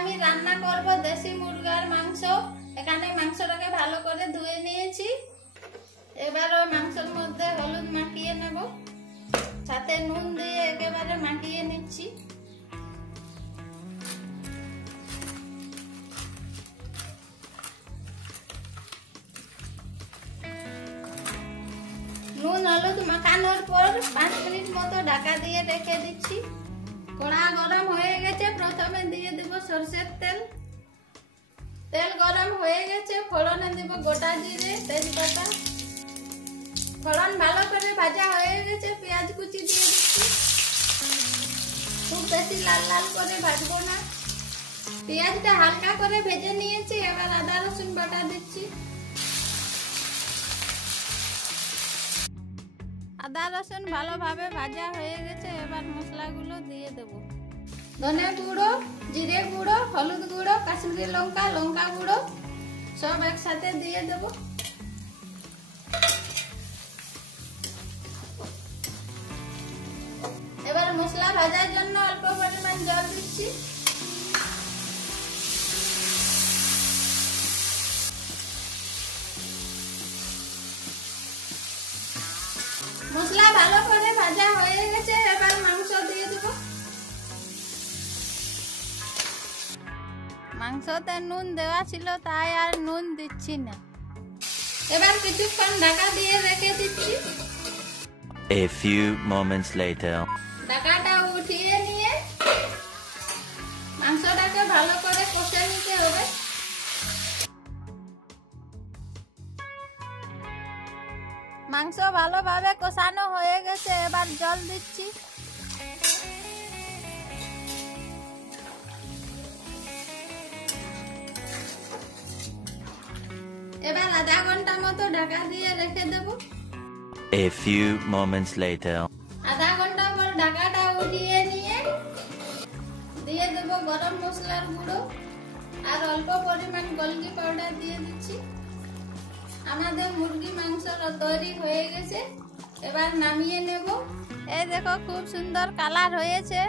আমি রান্না করব দেশি মুরগার মাংস। এখানে মাংসটাকে ভালো করে ধুয়ে নিয়েছি। এবার ওই মাংসের মধ্যে হলুদ মাখিয়ে নেব, সাথে নুন দিয়ে একেবারে মাখিয়ে নিচ্ছি। নুন হলুদ মাখানোর পর 5 মিনিট মতো ঢাকা দিয়ে রেখে দিচ্ছি। কড়া গরম হয়ে গেছে, প্রথমে দিয়ে দেব সরষের তেল। তেল গরম হয়ে গেছে, ফোড়নে দেব গোটা জিরে, তেজপাতা। ফোড়ন ভালো করে ভাজা হয়ে গেছে, পেঁয়াজ কুচি দিয়ে দিচ্ছি। খুব বেশি লাল লাল করে ভাজবো না। পেঁয়াজটা হালকা করে ভেজে নিয়েছি, এবার আদা রসুন বাটা দিচ্ছি। আদা রসুন ভালোভাবে ভাজা হয়ে গেছে, এবার মশলাগুলো দিয়ে দেব। ধনে গুঁড়ো, জিরে গুঁড়ো, হলুদ গুঁড়ো, কাশ্মীরি লঙ্কা, লঙ্কা গুঁড়ো সব একসাথে দিয়ে দেব। এবার মশলা ভাজার জন্য অল্প পরিমাণ জল দিচ্ছি। মশলা ভালো করে ভাজা হয়ে গেছে, এবার মাংস দিয়ে দেব। মাংসতে নুন দেওয়া ছিল, তাই আর নুন দিচ্ছি না। এবার কিছুক্ষণ ঢাকা দিয়ে রেখে দিচ্ছি। A few moments later. ঢাকাটা উঠিয়ে নিয়ে মাংসটাকে ভালো করে কষে নিতে হবে। মাংস ভালোভাবে কষানো হয়ে গেছে, এবার জল দিচ্ছি। এবার আধা ঘন্টা মতো ঢাকা দিয়ে রেখে দেব। A few moments later. আধা ঘন্টা পর ঢাকাটা উঠিয়ে নিয়ে দিয়ে দেব গরম মশলার গুঁড়ো আর অল্প পরিমাণ গোলকি পাউডার দিয়ে দিচ্ছি। আমাদের মুরগি মাংস তৈরি হয়ে গেছে, এবার নামিয়ে নেব। এই দেখো খুব সুন্দর কালার হয়েছে।